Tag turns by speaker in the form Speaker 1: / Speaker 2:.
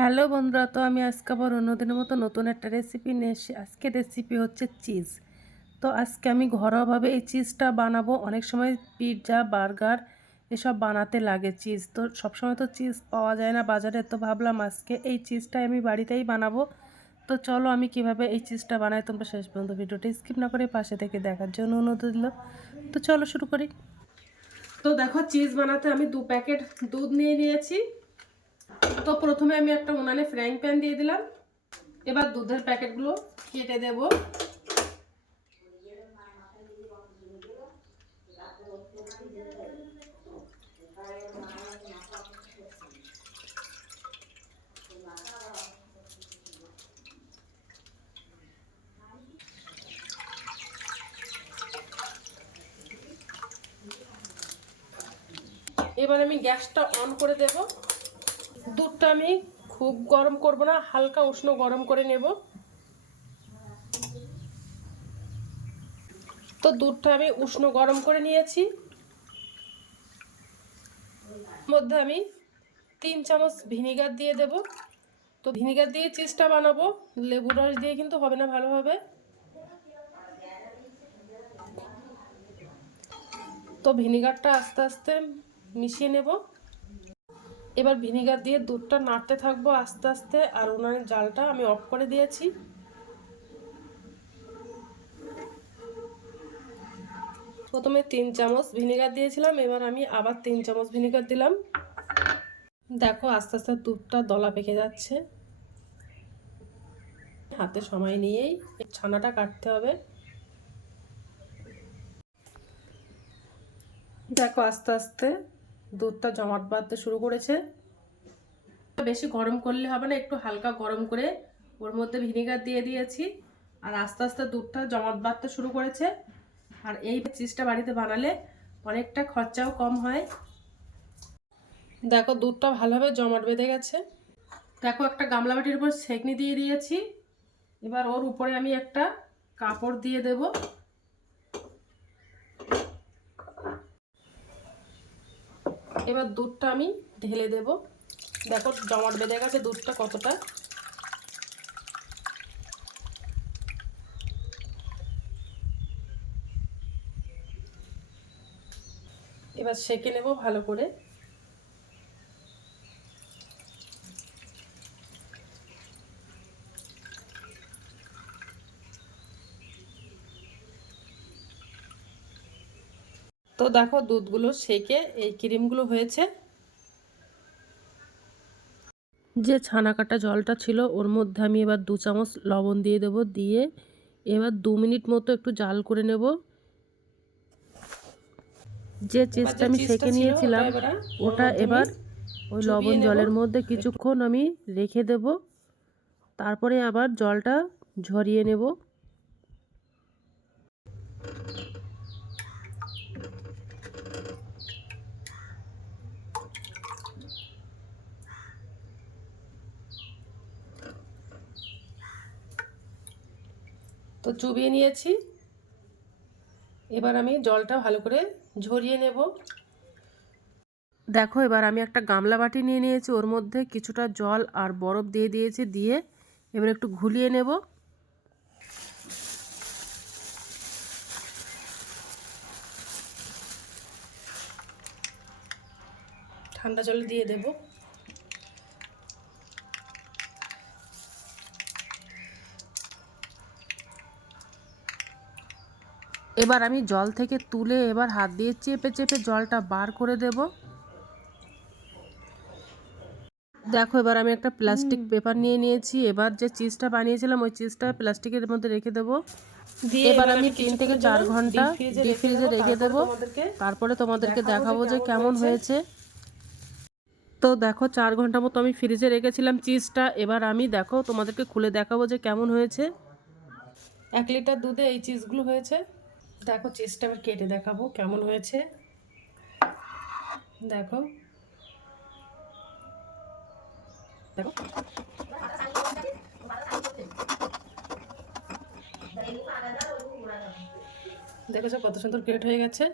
Speaker 1: Hello বন্ধুরা, তো আমি আজকে আবার অন্যদিনের মতো নতুন একটা রেসিপি নিয়ে এসেছি। আজকে রেসিপি হচ্ছে চিজ তো আজকে আমি ঘরোয়াভাবে এই চিজটা বানাবো। অনেক সময় পিৎজা বার্গার এসব বানাতে লাগে চিজ তো সবসময় তো চিজ পাওয়া যায় না বাজারে। তো ভাবলাম আজকে এই চিজটা আমি বাড়িতেই বানাবো। তো চলো আমি কীভাবে এই চিজটা বানাই তোমরা শেষ পর্যন্ত ভিডিওটা স্কিপ না করে পাশে থেকে দেখার জন্য অনুরোধ দিল তো চলো শুরু করি। তো দেখো চিজ বানাতে আমি দু প্যাকেট দুধ নিয়ে নিয়েছি। তো প্রথমে আমি একটা উনানে ফ্রাইং প্যান দিয়ে দিলাম। এবার দুধের প্যাকেটগুলো কেটে দেব। এবার আমি গ্যাসটা অন করে দেবো। দুধটা আমি খুব গরম করব না, হালকা উষ্ণ গরম করে নেব। তো দুধটা আমি উষ্ণ গরম করে নিয়েছি। মধ্যে আমি তিন চামচ ভিনিগার দিয়ে দেব। তো ভিনিগার দিয়ে চিজটা বানাবো, লেবু রস দিয়ে কিন্তু হবে না ভালোভাবে। তো ভিনিগারটা আস্তে আস্তে মিশিয়ে নেব। এবার ভিনিগার দিয়ে দুধটা নাড়তে থাকব আস্তে আস্তে, আর উনানের জালটা আমি অফ করে দিয়েছি। প্রথমে তিন চামচ ভিনেগার দিয়েছিলাম, এবার আমি আবার তিন চামচ ভিনেগার দিলাম। দেখো আস্তে আস্তে দুধটা দলা পেকে যাচ্ছে। হাতে সময় নিয়েই ছানাটা কাটতে হবে। দেখো আস্তে আস্তে দুধটা জমাট বাঁধতে শুরু করেছে। বেশি গরম করলে হবে না, একটু হালকা গরম করে ওর মধ্যে ভিনেগার দিয়ে দিয়েছি আর আস্তে আস্তে দুধটা জমাট বাঁধতে শুরু করেছে। আর এই চিজটা বাড়িতে বানালে অনেকটা খরচাও কম হয়। দেখো দুধটা ভালোভাবে জমাট বেঁধে গেছে। দেখো একটা গামলা বাটির উপর সেকনি দিয়ে দিয়েছি। এবার ওর উপরে আমি একটা কাপড় দিয়ে দেবো। এবার দুধটা আমি ঢেলে দেব। দেখো জমাট বেঁধে গেছে, দুধটা কতটা। এবার সেঁকে নেব ভালো করে। দেখো দুধগুলো সেকে এই ক্রিমগুলো হয়েছে। যে ছানা কাটা জলটা ছিল ওর মধ্যে আমি এবার দু চামচ লবণ দিয়ে দেব দিয়ে এবার দু মিনিট মতো একটু জাল করে নেব। যে চিজটা আমি সেকে নিয়েছিলাম ওটা এবার ওই লবণ জলের মধ্যে কিছুক্ষণ আমি রেখে দেব। তারপরে আবার জলটা ঝরিয়ে নেব। তো চুবিয়ে নিয়েছি। এবার আমি জলটা ভালো করে ঝরিয়ে নেব। দেখো, এবার আমি একটা গামলা বাটি নিয়ে নিয়েছি। ওর মধ্যে কিছুটা জল আর বরফ দিয়ে দিয়েছি, দিয়ে এবার একটু ঘুলিয়ে নেব। ঠান্ডা জলে দিয়ে দেবো। এবার আমি জল থেকে তুলে এবার হাত দিয়ে চেপে চেপে জলটা বার করে দেব। দেখো এবার আমি একটা প্লাস্টিক পেপার নিয়ে নিয়েছি। এবার যে চিজটা বানিয়েছিলাম ওই চিজটা প্লাস্টিকের মধ্যে রেখে দেবো। এবার আমি তিন থেকে চার ঘণ্টা ডিপ ফ্রিজে রেখে দেবো তারপরে তোমাদেরকে দেখাবো যে কেমন হয়েছে। তো দেখো চার ঘণ্টা মতো আমি ফ্রিজে রেখেছিলাম চিজটা। এবার আমি দেখো তোমাদেরকে খুলে দেখাবো যে কেমন হয়েছে। এক লিটার দুধে এই চিজগুলো হয়েছে। দেখো চেস্টটা আবার কেটে দেখাবো কেমন হয়েছে। দেখো। দেখো। দেখেছ কত সুন্দর গ্রেট হয়ে গেছে?